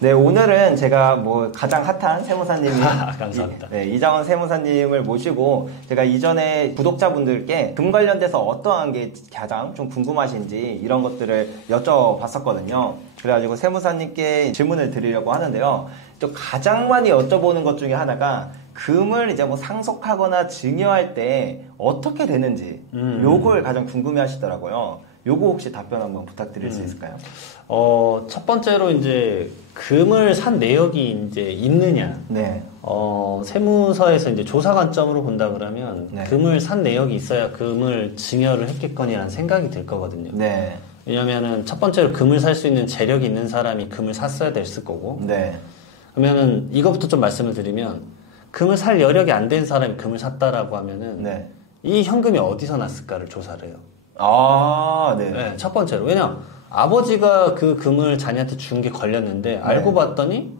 네, 오늘은 제가 뭐 가장 핫한 세무사님이 감사합니다. 네, 이장원 세무사님을 모시고 제가 이전에 구독자분들께 금 관련돼서 어떠한 게 가장 좀 궁금하신지 이런 것들을 여쭤봤었거든요. 그래가지고 세무사님께 질문을 드리려고 하는데요. 또 가장 많이 여쭤보는 것 중에 하나가 금을 이제 뭐 상속하거나 증여할 때 어떻게 되는지 요걸 가장 궁금해 하시더라고요. 요거 혹시 답변 한번 부탁드릴 수 있을까요? 첫 번째로 이제 금을 산 내역이 이제 있느냐. 네. 세무서에서 이제 조사 관점으로 본다 그러면 네. 금을 산 내역이 있어야 금을 증여를 했겠거니라는 생각이 들 거거든요. 네. 왜냐면은 첫 번째로 금을 살 수 있는 재력이 있는 사람이 금을 샀어야 됐을 거고. 네. 그러면은 이것부터 좀 말씀을 드리면 금을 살 여력이 안 된 사람이 금을 샀다라고 하면은 네. 이 현금이 어디서 났을까를 조사를 해요. 아, 네. 네, 첫 번째로. 왜냐, 아버지가 그 금을 자녀한테 준 게 걸렸는데, 알고 봤더니,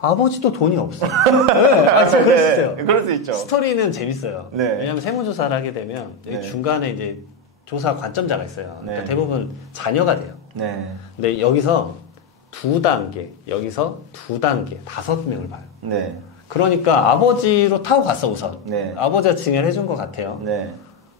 아버지도 돈이 없어. 네, 진짜 그럴 수 있어요. 네, 그럴 수 있죠. 스토리는 재밌어요. 네. 왜냐면 세무조사를 하게 되면, 네. 중간에 이제 조사 관점자가 있어요. 그러니까 네. 대부분 자녀가 돼요. 네. 근데 여기서 2단계, 여기서 2단계, 5명을 봐요. 네. 그러니까 아버지로 타고 갔어, 우선. 네. 아버지가 증여를 해준 것 같아요. 네.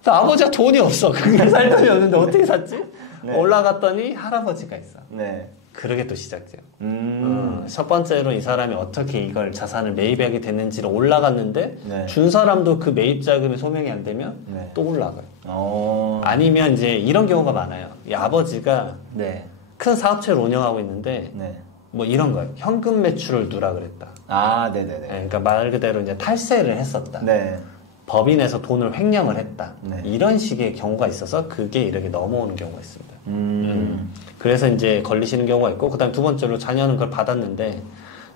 아버지가 돈이 없어. 그게 살 돈이 없는데 어떻게 샀지? 네. 올라갔더니 할아버지가 있어. 네. 그러게 또 시작돼요. 음. 첫 번째로 이 사람이 어떻게 이걸 자산을 매입하게 됐는지를 올라갔는데 네. 준 사람도 그 매입 자금이 소명이 안 되면 네. 또 올라가요. 어. 아니면 이제 이런 경우가 많아요. 이 아버지가 네. 큰 사업체를 운영하고 있는데 네. 뭐 이런 거예요. 현금 매출을 누라 그랬다. 아, 네네네. 네, 그러니까 말 그대로 이제 탈세를 했었다. 네. 법인에서 돈을 횡령을 했다. 네. 이런 식의 경우가 있어서 그게 이렇게 넘어오는 경우가 있습니다. 음. 그래서 이제 걸리시는 경우가 있고, 그 다음 두 번째로 자녀는 그걸 받았는데,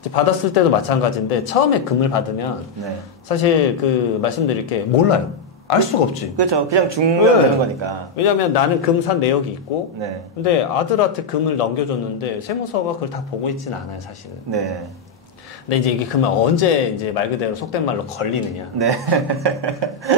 이제 받았을 때도 마찬가지인데, 처음에 금을 받으면, 네. 사실 그 말씀드릴 게 몰라요. 알 수가 없지. 그렇죠. 그냥 중면 네. 되는 거니까. 왜냐면 나는 금 산 내역이 있고, 네. 근데 아들한테 금을 넘겨줬는데, 세무서가 그걸 다 보고 있지는 않아요, 사실은. 네. 근데 이제 이게 그러면 언제 이제 말 그대로 속된 말로 걸리느냐. 네.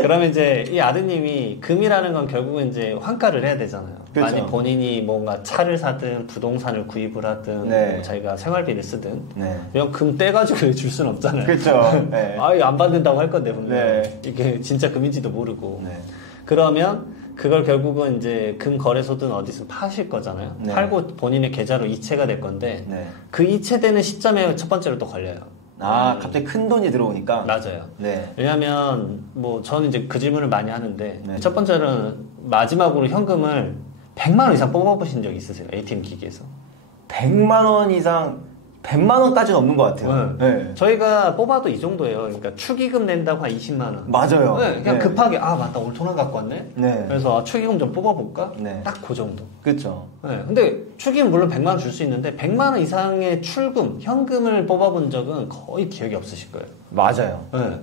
그러면 이제 이 아드님이 금이라는 건 결국은 이제 환가를 해야 되잖아요. 그렇죠. 만약 본인이 뭔가 차를 사든 부동산을 구입을 하든 네. 뭐 자기가 생활비를 쓰든 네. 그냥 금 떼가지고 줄 수는 없잖아요. 그렇죠. 네. 아, 이거 안 받는다고 할 건데 분명. 네. 이게 진짜 금인지도 모르고. 네. 그러면 그걸 결국은 이제 금 거래소든 어디서 파실 거잖아요. 네. 팔고 본인의 계좌로 이체가 될 건데 네. 그 이체되는 시점에 첫 번째로 또 걸려요. 아, 갑자기 큰 돈이 들어오니까. 맞아요. 네. 왜냐하면 뭐 저는 이제 그 질문을 많이 하는데 네. 첫 번째로는 마지막으로 현금을 100만 원 이상 뽑아보신 적 있으세요? ATM 기기에서? 100만 원 이상, 100만 원까지는 없는 것 같아요. 네. 저희가 뽑아도 이 정도예요. 그러니까 축의금 낸다고 한 20만 원. 맞아요. 네, 그냥 네. 급하게 아 맞다 오늘 돈 안 갖고 왔네. 네. 그래서 축의금 좀 뽑아볼까? 네. 딱 그 정도. 그렇죠. 네, 근데 축의금 물론 100만 원 줄 수 있는데 100만 원 이상의 출금, 현금을 뽑아본 적은 거의 기억이 없으실 거예요. 맞아요. 네.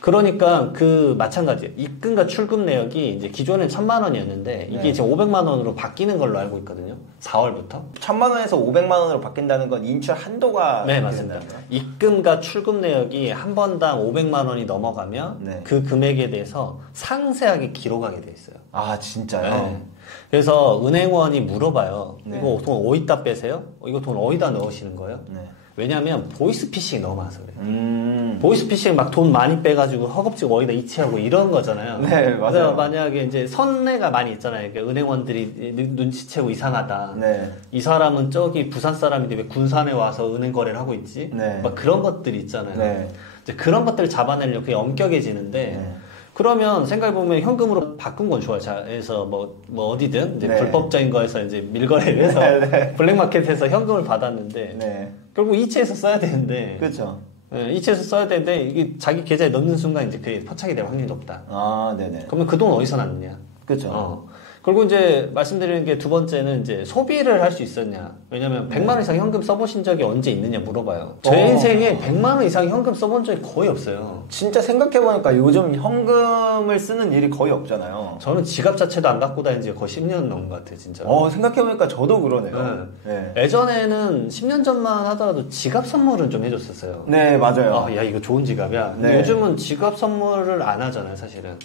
그러니까 그 마찬가지예요. 입금과 출금 내역이 이제 기존엔 1000만 원이었는데 이게 네. 이제 500만 원으로 바뀌는 걸로 알고 있거든요. 4월부터. 1000만 원에서 500만 원으로 바뀐다는 건 인출 한도가 네, 그렇게 맞습니다. 된다는 거예요? 입금과 출금 내역이 한 번당 500만 원이 넘어가면 네. 그 금액에 대해서 상세하게 기록하게 돼 있어요. 아, 진짜요? 네. 그래서 은행원이 물어봐요. 네. 이거 돈 어디다 빼세요? 이거 돈 어디다 넣으시는 거예요? 네. 왜냐하면 보이스피싱이 너무 많아서 그래요. 보이스피싱 막 돈 많이 빼가지고 허겁지겁 어디다 이체하고 이런 거잖아요. 네, 맞아요. 그래서 만약에 이제 선례가 많이 있잖아요. 그러니까 은행원들이 눈치채고 이상하다. 네. 이 사람은 저기 부산 사람인데 왜 군산에 와서 은행 거래를 하고 있지? 네. 막 그런 것들이 있잖아요. 네. 이제 그런 것들을 잡아내려면 그게 엄격해지는데 네. 그러면 생각해보면 현금으로 바꾼 건 좋아요. 자, 해서 뭐 어디든 이제 네. 불법적인 거에서 이제 밀거래를 해서 네. 블랙마켓에서 현금을 받았는데 네. 결국 이체해서 써야 되는데 그렇죠. 이체해서 써야 되는데 이게 자기 계좌에 넣는 순간 이제 그게 포착이 될 확률이 높다. 아, 네네. 그러면 그 돈 어디서 났느냐? 그렇죠. 그리고 이제 말씀드리는 게 두 번째는 이제 소비를 할 수 있었냐. 왜냐면 100만 원 이상 현금 써보신 적이 언제 있느냐 물어봐요. 제 인생에 100만 원 이상 현금 써본 적이 거의 없어요. 진짜 생각해보니까 요즘 현금을 쓰는 일이 거의 없잖아요. 저는 지갑 자체도 안 갖고 다닌 지가 거의 10년 넘은 것 같아요, 진짜. 생각해보니까 저도 그러네요. 네. 예전에는 10년 전만 하더라도 지갑 선물은 좀 해줬었어요. 네, 맞아요. 야, 이거 좋은 지갑이야. 근데 네. 요즘은 지갑 선물을 안 하잖아요, 사실은.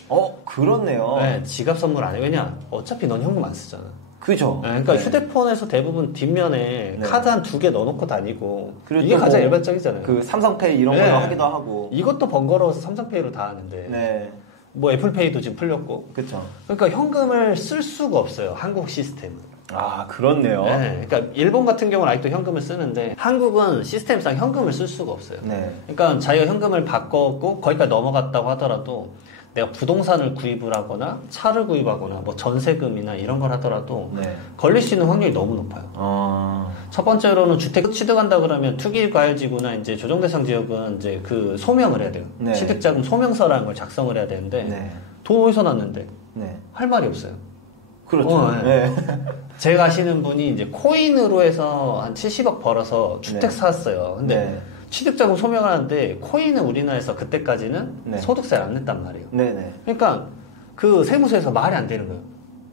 그렇네요. 네, 지갑 선물 안 해. 왜냐? 어차피 넌 현금 안 쓰잖아. 그죠. 네, 그러니까 네. 휴대폰에서 대부분 뒷면에 네. 카드 한 2개 넣어놓고 다니고 그리고 이게 또 가장 뭐 일반적이잖아요. 그 삼성페이 이런 네. 걸로 하기도 하고. 이것도 번거로워서 삼성페이로 다 하는데 네. 뭐 애플페이도 지금 풀렸고 그쵸. 그러니까 현금을 쓸 수가 없어요. 한국 시스템은. 아, 그렇네요. 네, 그러니까 일본 같은 경우는 아직도 현금을 쓰는데 한국은 시스템상 현금을 쓸 수가 없어요. 네. 그러니까 자기가 현금을 바꿨고 거기까지 넘어갔다고 하더라도 내가 부동산을 구입을 하거나 차를 구입하거나 뭐 전세금이나 이런 걸 하더라도 네. 걸릴 수 있는 확률이 너무 높아요. 첫 번째로는 주택 취득한다 그러면 투기과열지구나 이제 조정대상 지역은 이제 그 소명을 해야 돼요. 네. 취득자금 소명서라는 걸 작성을 해야 되는데 네. 돈 어디서 났는데 네. 할 말이 없어요. 그렇죠. 네. 네. 제가 아시는 분이 이제 코인으로 해서 한 70억 벌어서 주택 네. 샀어요. 근데 네. 취득자금 소명을 하는데 코인은 우리나라에서 그때까지는 네. 소득세를 안 냈단 말이에요. 네네. 그러니까 그 세무서에서 말이 안 되는 거예요.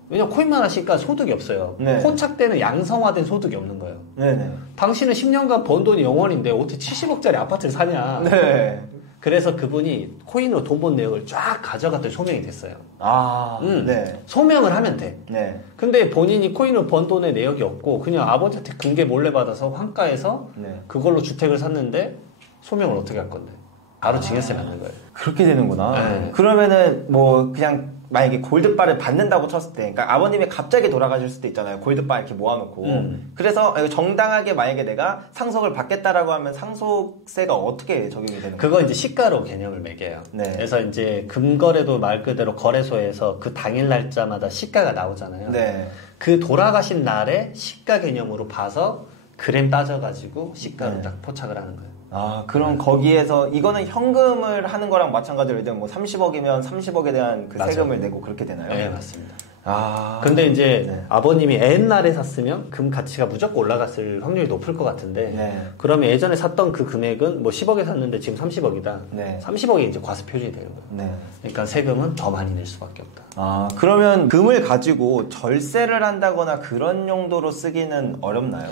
왜냐면 코인만 하시니까 소득이 없어요. 네. 혼착되는 양성화된 소득이 없는 거예요. 네네. 당신은 10년간 번 돈이 0원인데 어떻게 70억짜리 아파트를 사냐. 네. 그래서 그분이 코인으로 돈 번 내역을 쫙 가져갔더니 소명이 됐어요. 아, 네. 소명을 하면 돼. 네. 근데 본인이 코인으로 번 돈의 내역이 없고 그냥 아버지한테 금괴 몰래 받아서 환가해서 네. 그걸로 주택을 샀는데 소명을 어떻게 할 건데? 바로 징역세 맞는 거예요. 그렇게 되는구나. 네. 그러면은 뭐 그냥 만약에 골드바를 받는다고 쳤을 때, 그러니까 아버님이 갑자기 돌아가실 수도 있잖아요. 골드바 이렇게 모아놓고. 그래서 정당하게 만약에 내가 상속을 받겠다라고 하면 상속세가 어떻게 적용이 되는 거예요? 그거 이제 시가로 개념을 매겨요. 네. 그래서 이제 금거래도 말 그대로 거래소에서 그 당일 날짜마다 시가가 나오잖아요. 네. 그 돌아가신 날에 시가 개념으로 봐서 그램 따져가지고 시가로 네. 딱 포착을 하는 거예요. 아, 그럼 거기에서 이거는 현금을 하는 거랑 마찬가지로 예를 들면 뭐 30억이면 30억에 대한 그 맞아요. 세금을 내고 그렇게 되나요? 네, 맞습니다. 아. 근데 이제 네. 아버님이 옛날에 샀으면 금 가치가 무조건 올라갔을 확률이 높을 것 같은데 네. 그러면 예전에 샀던 그 금액은 뭐 10억에 샀는데 지금 30억이다. 네. 30억이 이제 과세 표준이 되는 거예요. 네. 그러니까 세금은 더 많이 낼 수밖에 없다. 아, 그러면 금을 가지고 절세를 한다거나 그런 용도로 쓰기는 어렵나요?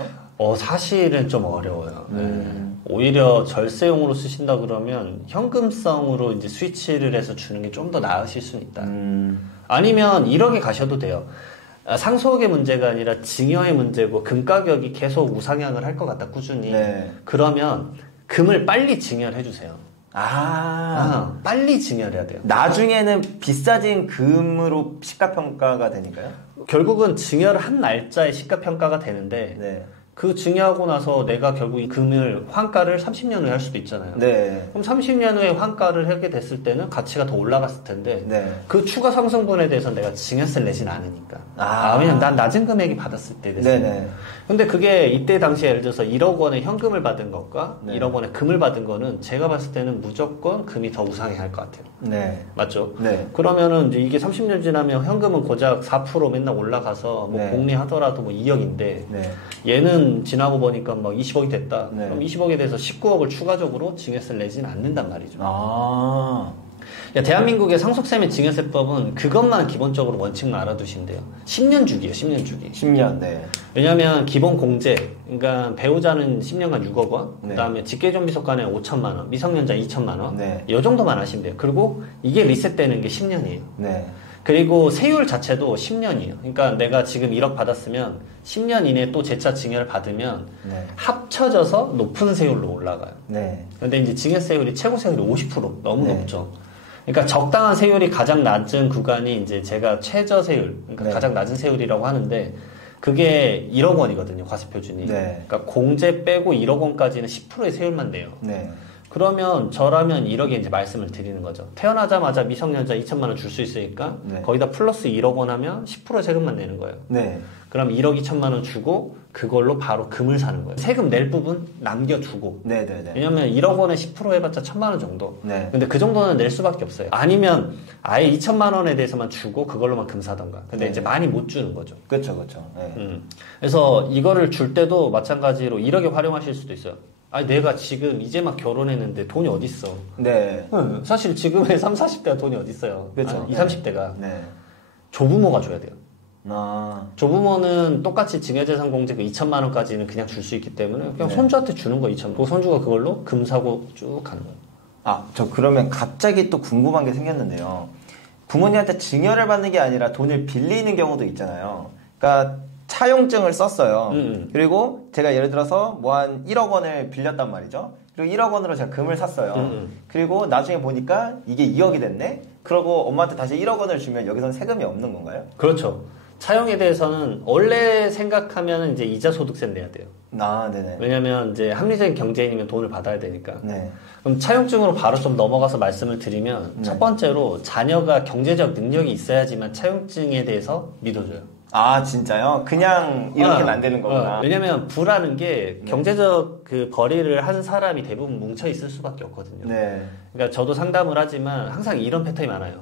사실은 좀 어려워요. 네. 오히려 절세용으로 쓰신다 그러면 현금성으로 이제 스위치를 해서 주는 게 좀 더 나으실 수는 있다. 아니면 1억에 가셔도 돼요. 상속의 문제가 아니라 증여의 문제고 금 가격이 계속 우상향을 할 것 같다 꾸준히. 네. 그러면 금을 빨리 증여를 해주세요. 빨리 증여를 해야 돼요. 나중에는 비싸진 금으로 시가평가가 되니까요? 결국은 증여를 한 날짜에 시가평가가 되는데 네. 그 증여하고 나서 내가 결국 이 금을 환가를 30년 후에 할 수도 있잖아요. 네. 그럼 30년 후에 환가를 하게 됐을 때는 가치가 더 올라갔을 텐데 네. 그 추가 상승분에 대해서 내가 증여세를 내진 않으니까. 아. 왜냐면 난 낮은 금액이 받았을 때 됐어요. 네네. 근데 그게 이때 당시에 예를 들어서 1억 원의 현금을 받은 것과 네. 1억 원의 금을 받은 거는 제가 봤을 때는 무조건 금이 더 우상해 할 것 같아요. 네. 맞죠? 네. 그러면은 이제 이게 30년 지나면 현금은 고작 4% 맨날 올라가서 뭐 네. 복리하더라도 뭐 2억인데 네. 얘는 지나고 보니까 막 20억이 됐다. 네. 그럼 20억에 대해서 19억을 추가적으로 증여세를 내지는 않는단 말이죠. 아. 야, 대한민국의 상속세 및 증여세법은 그것만 기본적으로 원칙만 알아두시면 돼요. 10년 주기예요, 10년 주기. 10년, 네. 왜냐하면 기본 공제, 그러니까 배우자는 10년간 6억 원, 네. 그다음에 직계존비속간에 5천만 원, 미성년자 2천만 원, 네. 이 정도만 하시면 돼요. 그리고 이게 리셋되는 게 10년이에요. 네. 그리고 세율 자체도 10년이에요. 그러니까 내가 지금 1억 받았으면 10년 이내에 또 재차 증여를 받으면 네. 합쳐져서 높은 세율로 올라가요. 네. 근데 이제 증여세율이 최고 세율이 50% 너무 네. 높죠. 그러니까 적당한 세율이 가장 낮은 구간이 이제 제가 최저 세율, 그러니까 네. 가장 낮은 세율이라고 하는데 그게 1억 원이거든요, 과세 표준이. 네. 그러니까 공제 빼고 1억 원까지는 10%의 세율만 내요. 네. 그러면 저라면 1억에 이제 말씀을 드리는 거죠. 태어나자마자 미성년자 2천만 원 줄 수 있으니까 네. 거기다 플러스 1억 원 하면 10% 세금만 내는 거예요. 네. 그럼 1억 2천만 원 주고 그걸로 바로 금을 사는 거예요. 세금 낼 부분 남겨두고. 네네네. 왜냐면 1억 원에 10% 해봤자 1천만 원 정도. 네. 근데 그 정도는 낼 수밖에 없어요. 아니면 아예 2천만 원에 대해서만 주고 그걸로만 금 사던가. 근데 네. 이제 많이 못 주는 거죠. 그렇죠, 그렇죠. 네. 그래서 이거를 줄 때도 마찬가지로 1억에 활용하실 수도 있어요. 아니 내가 지금 이제 막 결혼했는데 돈이 어딨어. 네. 사실 지금의 30, 40대가 돈이 어딨어요. 그렇죠. 20, 30대가. 네. 조부모가 줘야 돼요. 아. 조부모는 똑같이 증여재산 공제 그 2천만 원까지는 그냥 줄 수 있기 때문에 그냥 네. 손주한테 주는 거 2천만 원. 그 손주가 그걸로 금 사고 쭉 가는 거예요. 아, 저 그러면 갑자기 또 궁금한 게 생겼는데요. 부모님한테 증여를 받는 게 아니라 돈을 빌리는 경우도 있잖아요. 그러니까 차용증을 썼어요. 그리고 제가 예를 들어서 뭐 한 1억 원을 빌렸단 말이죠. 그리고 1억 원으로 제가 금을 샀어요. 그리고 나중에 보니까 이게 2억이 됐네? 그러고 엄마한테 다시 1억 원을 주면 여기선 세금이 없는 건가요? 그렇죠. 차용에 대해서는 원래 생각하면 이제 이자 소득세 내야 돼요. 아, 네네. 왜냐면 이제 합리적인 경제인이면 돈을 받아야 되니까. 네. 그럼 차용증으로 바로 좀 넘어가서 말씀을 드리면 첫 번째로 자녀가 경제적 능력이 있어야지만 차용증에 대해서 믿어줘요. 아, 진짜요? 그냥 이렇게는 안 되는 거구나. 왜냐면 부라는 게 경제적 그 벌이를 하는 사람이 대부분 뭉쳐 있을 수밖에 없거든요. 네. 그러니까 저도 상담을 하지만 항상 이런 패턴이 많아요.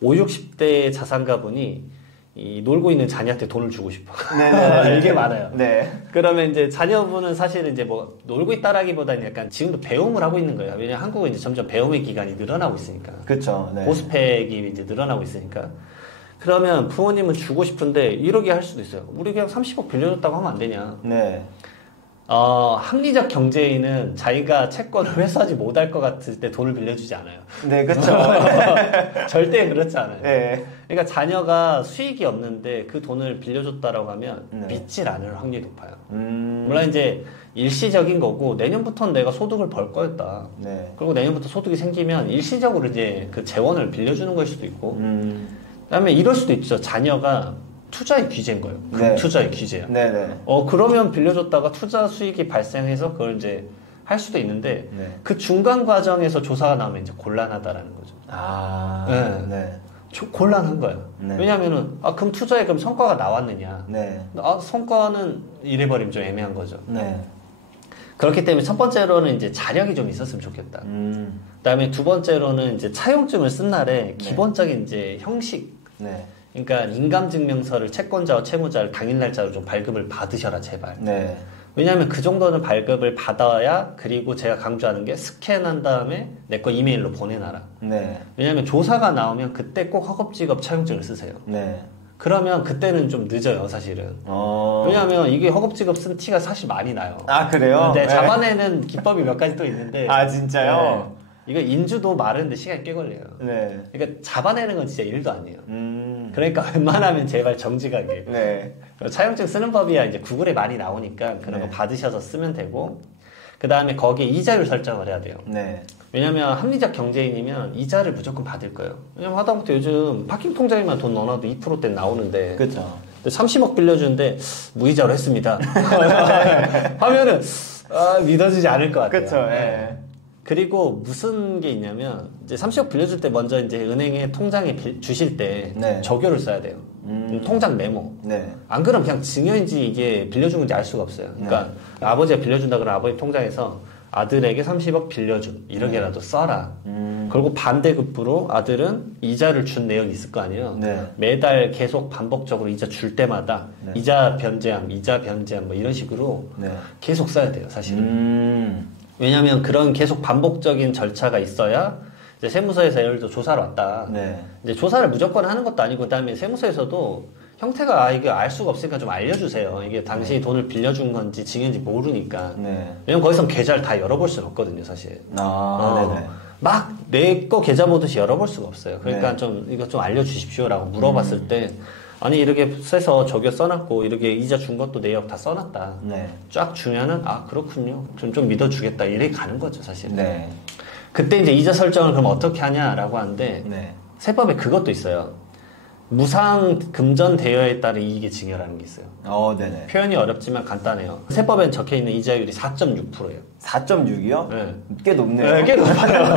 50, 60대 자산가분이 이 놀고 있는 자녀한테 돈을 주고 싶어. 네네. 이게 많아요. 네. 그러면 이제 자녀분은 사실은 이제 뭐 놀고 있다라기보다는 약간 지금도 배움을 하고 있는 거예요. 왜냐면 한국은 이제 점점 배움의 기간이 늘어나고 있으니까. 그렇죠. 네. 고스펙이 이제 늘어나고 있으니까. 그러면 부모님은 주고 싶은데 이러게 할 수도 있어요. 우리 그냥 30억 빌려줬다고 하면 안 되냐. 네. 합리적 경제인은 자기가 채권을 회수하지 못할 것 같을 때 돈을 빌려주지 않아요. 네, 그렇죠. 절대 그렇지 않아요. 네. 그러니까 자녀가 수익이 없는데 그 돈을 빌려줬다라고 하면 네. 믿질 않을 확률이 높아요. 물론 이제 일시적인 거고 내년부터는 내가 소득을 벌 거였다. 네. 그리고 내년부터 소득이 생기면 일시적으로 이제 그 재원을 빌려주는 걸 수도 있고 그다음에 이럴 수도 있죠. 자녀가 투자의 귀재인 거예요. 네. 투자의 귀재야. 네네. 그러면 빌려줬다가 투자 수익이 발생해서 그걸 이제 할 수도 있는데 네. 그 중간 과정에서 조사가 나오면 이제 곤란하다라는 거죠. 아. 네. 네. 곤란한 거예요. 네. 왜냐면은 그럼 투자에 그럼 성과가 나왔느냐? 네. 성과는 이래버리면 좀 애매한 거죠. 네. 그렇기 때문에 첫 번째로는 이제 자력이 좀 있었으면 좋겠다. 그다음에 두 번째로는 이제 차용증을 쓴 날에 기본적인 이제 형식. 네. 그러니까 인감증명서를 채권자와 채무자를 당일 날짜로 좀 발급을 받으셔라 제발. 네. 왜냐하면 그 정도는 발급을 받아야 그리고 제가 강조하는 게 스캔한 다음에 내 거 이메일로 보내놔라. 네. 왜냐하면 조사가 나오면 그때 꼭 허겁지겁 차용증을 쓰세요. 네. 그러면 그때는 좀 늦어요 사실은. 왜냐하면 이게 허겁지겁 쓴 티가 사실 많이 나요. 아, 그래요? 네, 잡아내는 기법이 몇 가지 또 있는데. 아, 진짜요? 네. 이거 인주도 마르는데 시간이 꽤 걸려요. 네. 그러니까 잡아내는 건 진짜 일도 아니에요. 그러니까 웬만하면 제발 정직하게. 네. 차용증 쓰는 법이야 이제 구글에 많이 나오니까 그런 거 받으셔서 쓰면 되고 그 다음에 거기에 이자율 설정을 해야 돼요. 네. 왜냐면 합리적 경제인이면 이자를 무조건 받을 거예요. 왜냐면 하다못해 요즘 파킹 통장에만 돈 넣어놔도 2%대 나오는데. 그렇죠. 30억 빌려주는데 무이자로 했습니다. 하면은 믿어지지 않을 것 같아요. 그렇죠. 네. 그리고 무슨 게 있냐면 이제 30억 빌려줄 때 먼저 이제 은행에 통장에 주실 때 네. 적요를 써야 돼요. 통장 메모. 네. 안 그러면 그냥 증여인지 이게 빌려준 건지 알 수가 없어요. 그러니까 아버지가 빌려준다 그러면 아버지 통장에서 아들에게 30억 빌려준 이렇게라도 써라. 그리고 반대급부로 아들은 이자를 준 내역이 있을 거 아니에요. 네. 매달 계속 반복적으로 이자 줄 때마다 이자 변제함 뭐 이런 식으로 네. 계속 써야 돼요, 사실은. 왜냐하면 그런 계속 반복적인 절차가 있어야 이제 세무서에서 예를 들어 조사를 왔다. 네. 이제 조사를 무조건 하는 것도 아니고 그다음에 세무서에서도 형태가 이게 알 수가 없으니까 좀 알려주세요. 이게 당신이 돈을 빌려준 건지 증여인지 모르니까. 네. 왜냐면 거기서 계좌를 다 열어볼 수는 없거든요, 사실. 네네. 막 내 거 계좌 보듯이 열어볼 수가 없어요. 그러니까 네. 좀 이거 좀 알려주십시오라고 물어봤을 때 아니 이렇게 써서 적여 써놨고 이렇게 이자 준 것도 내역 다 써놨다. 네. 쫙 주면은 그렇군요. 좀 믿어주겠다 이렇게 가는 거죠, 사실. 네. 그때 이제 이자 설정을 그럼 어떻게 하냐라고 하는데 네. 세법에 그것도 있어요. 무상 금전 대여에 따른 이익의 증여라는 게 있어요. 네네. 표현이 어렵지만 간단해요. 세법엔 적혀 있는 이자율이 4.6%예요. 4.6이요? 네. 꽤 높네요. 네, 꽤 높아요.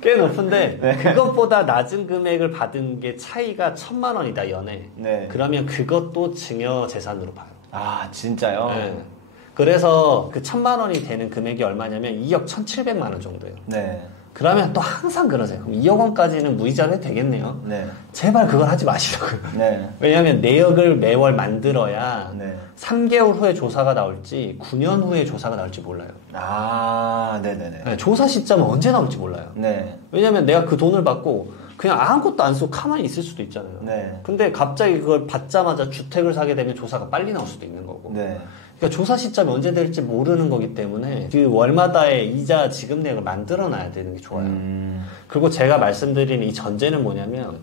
꽤 높은데 네. 그것보다 낮은 금액을 받은 게 차이가 1,000만 원이다 연에. 네. 그러면 그것도 증여 재산으로 봐요. 아, 진짜요? 네. 그래서 그 1,000만 원이 되는 금액이 얼마냐면 2억 1,700만 원 정도예요. 네. 그러면 또 항상 그러세요. 그럼 2억 원까지는 무이자로 해도 되겠네요. 네. 제발 그걸 하지 마시라고요. 네. 왜냐하면 내역을 매월 만들어야 네. 3개월 후에 조사가 나올지 9년 후에 조사가 나올지 몰라요. 네네네. 네, 조사 시점은 언제 나올지 몰라요. 네. 왜냐하면 내가 그 돈을 받고 그냥 아무것도 안 쓰고 가만히 있을 수도 있잖아요. 네. 근데 갑자기 그걸 받자마자 주택을 사게 되면 조사가 빨리 나올 수도 있는 거고. 네. 그러니까 조사 시점이 언제 될지 모르는 거기 때문에 그 월마다의 이자 지급 내역을 만들어 놔야 되는 게 좋아요. 그리고 제가 말씀드리는 이 전제는 뭐냐면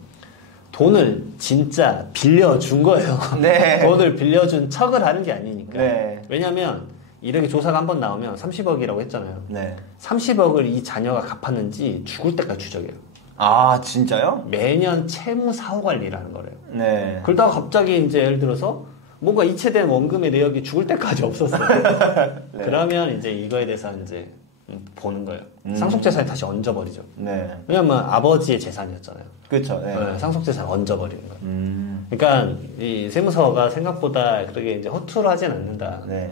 돈을 진짜 빌려준 거예요. 네. 돈을 빌려준 척을 하는 게 아니니까. 네. 왜냐면 이렇게 조사가 한 번 나오면 30억이라고 했잖아요. 네. 30억을 이 자녀가 갚았는지 죽을 때까지 추적해요. 아, 진짜요? 매년 채무 사후 관리를 하는 거래요. 네. 그러다가 갑자기 이제 예를 들어서 뭔가 이체된 원금의 내역이 죽을 때까지 없었어요. 네. 그러면 이제 이거에 대해서 이제 보는 거예요. 상속재산이 다시 얹어버리죠. 네. 왜냐면 아버지의 재산이었잖아요. 그렇죠. 네. 네, 상속재산 얹어버리는 거예요. 그러니까 이 세무서가 생각보다 그렇게 이제 허투루 하진 않는다. 네.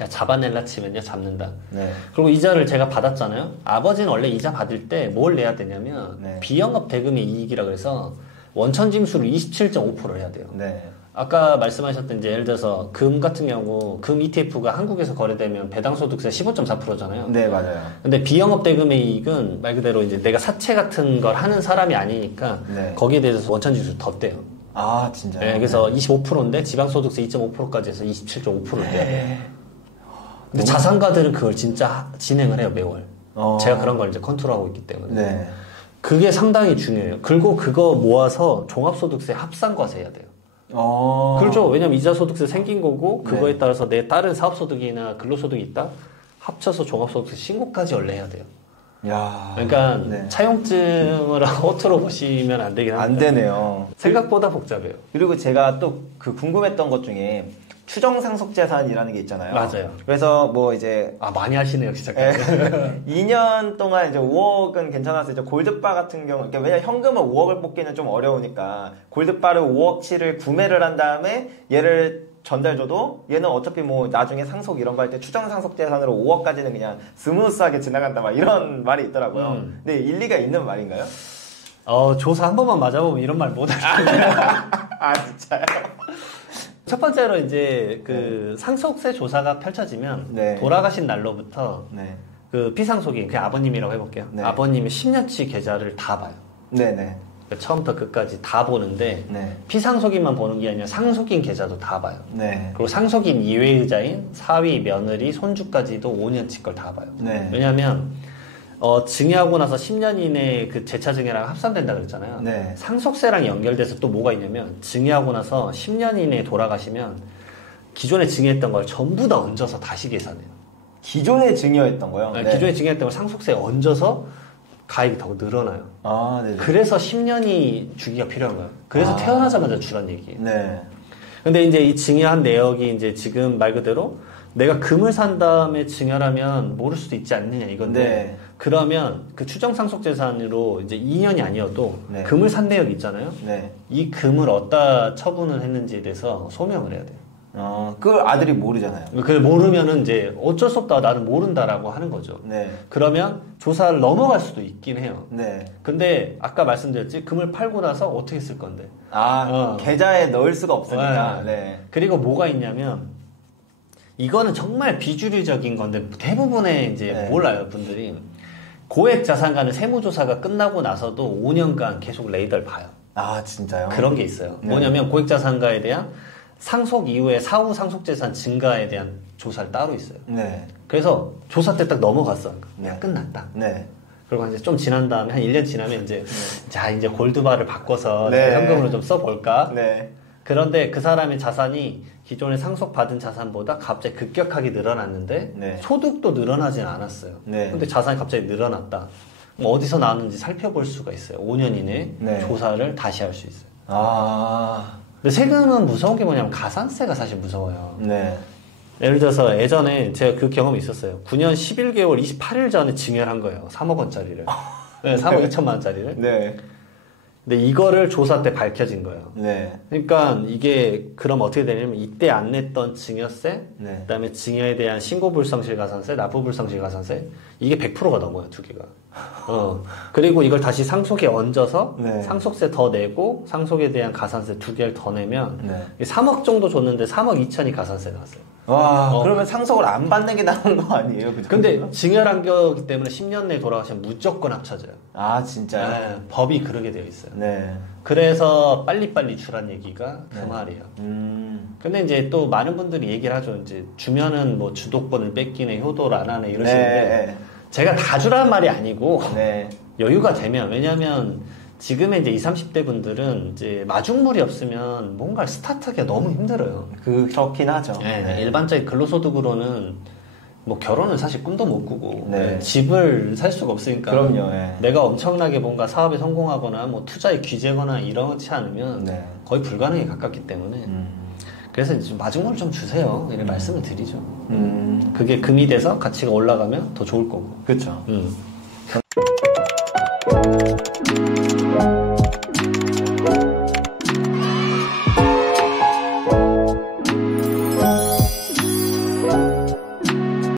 야, 잡아낼라 치면요 잡는다. 네. 그리고 이자를 제가 받았잖아요. 아버지는 원래 이자 받을 때 뭘 내야 되냐면 네. 비영업 대금의 이익이라 그래서 원천징수를 27.5%를 해야 돼요. 네. 아까 말씀하셨던 이제 예를 들어서 금 같은 경우 금 ETF가 한국에서 거래되면 배당소득세 15.4%잖아요. 네, 맞아요. 근데 비영업 대금의 이익은 말 그대로 이제 내가 사채 같은 걸 하는 사람이 아니니까 네. 거기에 대해서 원천징수 더 떼요. 아, 진짜요? 네, 그래서 25%인데 지방소득세 2.5%까지 해서 27.5%를 떼야 돼요. 근데 자산가들은 그걸 진짜 진행을 해요, 매월. 제가 그런 걸 이제 컨트롤하고 있기 때문에. 네. 그게 상당히 중요해요. 그리고 그거 모아서 종합소득세 합산과세 해야 돼요. 그렇죠. 왜냐면 이자소득세 생긴 거고 그거에 네. 따라서 내 다른 사업소득이나 근로소득이 있다? 합쳐서 종합소득세 신고까지 원래 해야 돼요. 야. 그러니까 네. 차용증을 허투루 보시면 안 되긴 합니다. 안 되네요. 생각보다 복잡해요. 그리고 제가 또 그 궁금했던 것 중에 추정상속재산이라는 게 있잖아요. 맞아요. 그래서 뭐 이제 아, 많이 하시네요, 시작할 2년 동안 이제 5억은 괜찮았어요. 이제 골드바 같은 경우, 그러니까 왜냐면 현금을 5억을 뽑기는 좀 어려우니까 골드바를 5억치를 구매를 한 다음에 얘를 전달줘도 얘는 어차피 뭐 나중에 상속 이런 거 할 때 추정상속재산으로 5억까지는 그냥 스무스하게 지나간다 막 이런 말이 있더라고요. 근데 일리가 있는 말인가요? 조사 한 번만 맞아보면 이런 말 못 하겠네요. 아, 진짜요? 첫 번째로 이제 그 상속세 조사가 펼쳐지면 네. 돌아가신 날로부터 네. 그 피상속인 그 아버님이라고 해볼게요. 네. 아버님이 10년치 계좌를 다 봐요. 네네. 처음부터 끝까지 다 보는데 네. 피상속인만 보는 게 아니라 상속인 계좌도 다 봐요. 네. 그리고 상속인 이외의자인 사위, 며느리, 손주까지도 5년치 걸 다 봐요. 네. 왜냐하면 증여하고 나서 10년 이내에 그 재차증여랑 합산된다 그랬잖아요. 네. 상속세랑 연결돼서 또 뭐가 있냐면 증여하고 나서 10년 이내에 돌아가시면 기존에 증여했던 걸 전부 다 얹어서 다시 계산해요. 기존에 증여했던 거요? 네. 기존에 증여했던 걸 상속세에 얹어서 가입이 더 늘어나요. 아, 네. 그래서 10년이 주기가 필요한 거예요. 그래서 태어나자마자 주란 얘기예요. 네. 근데 이제 이 증여한 내역이 이제 지금 말 그대로 내가 금을 산 다음에 증여라면 모를 수도 있지 않느냐 이건데 네. 그러면 그 추정상속재산으로 이제 2년이 아니어도 네. 금을 산 내역 있잖아요. 네. 이 금을 어디다 처분을 했는지에 대해서 소명을 해야 돼요. 그걸 아들이 모르잖아요. 그걸 모르면은 이제 어쩔 수 없다 나는 모른다라고 하는 거죠. 네. 그러면 조사를 넘어갈 수도 있긴 해요. 네. 근데 아까 말씀드렸지 금을 팔고 나서 어떻게 쓸 건데? 계좌에 넣을 수가 없으니까. 네. 네. 그리고 뭐가 있냐면 이거는 정말 비주류적인 건데 대부분의 이제 네. 몰라요 분들이 고액 자산가는 세무조사가 끝나고 나서도 5년간 계속 레이더를 봐요. 아, 진짜요? 그런 게 있어요. 네. 뭐냐면 고액 자산가에 대한 상속 이후에 사후 상속재산 증가에 대한 조사를 따로 있어요. 네. 그래서 조사 때 딱 넘어갔어. 네. 끝났다. 네. 그리고 이제 좀 지난 다음에 한 1년 지나면 이제 자 이제 골드바를 바꿔서 네. 현금으로 좀 써볼까. 네. 그런데 그 사람의 자산이 기존에 상속받은 자산보다 갑자기 급격하게 늘어났는데 네. 소득도 늘어나진 않았어요. 네. 근데 자산이 갑자기 늘어났다. 그럼 어디서 나왔는지 살펴볼 수가 있어요. 5년 이내에 네. 조사를 다시 할 수 있어요. 아. 근데 세금은 무서운 게 뭐냐면 가산세가 사실 무서워요. 네. 예를 들어서 예전에 제가 그 경험이 있었어요. 9년 11개월 28일 전에 증여를 한 거예요. 3억 원짜리를. 네, 3억 2천만 원짜리를. 네. 근데 이거를 조사 때 밝혀진 거예요. 네. 그러니까 이게 그럼 어떻게 되냐면 이때 안 냈던 증여세, 네. 그다음에 증여에 대한 신고불성실 가산세, 납부불성실 가산세 이게 100%가 넘어요 두 개가. 그리고 이걸 다시 상속에 얹어서 네. 상속세 더 내고 상속에 대한 가산세 두 개를 더 내면 네. 3억 정도 줬는데 3억 2천이 가산세 나왔어요. 와, 그러면 상속을 안 받는 게 나은 거 아니에요? 그죠? 근데 증여한 거기 때문에 10년 내에 돌아가시면 무조건 합쳐져요. 아, 진짜요? 네, 법이 그러게 되어 있어요. 네. 그래서 빨리빨리 주란 얘기가 그 말이에요. 근데 이제 또 많은 분들이 얘기를 하죠. 이제 주면은 뭐 주도권을 뺏기네, 효도를 안 하네 이러시는데 네. 제가 다 주라는 말이 아니고 네. 여유가 되면 왜냐면 지금의 이제 20, 30대 분들은 이제 마중물이 없으면 뭔가를 스타트하기가 너무 힘들어요. 그렇긴 하죠. 네. 일반적인 근로소득으로는 뭐 결혼은 사실 꿈도 못 꾸고 네. 집을 살 수가 없으니까 그럼요. 내가 엄청나게 뭔가 사업에 성공하거나 뭐 투자에 귀재거나 이렇지 않으면 거의 불가능에 가깝기 때문에 그래서 이제 마중물 좀 주세요 이런 말씀을 드리죠. 그게 금이 돼서 가치가 올라가면 더 좋을 거고. 그렇죠.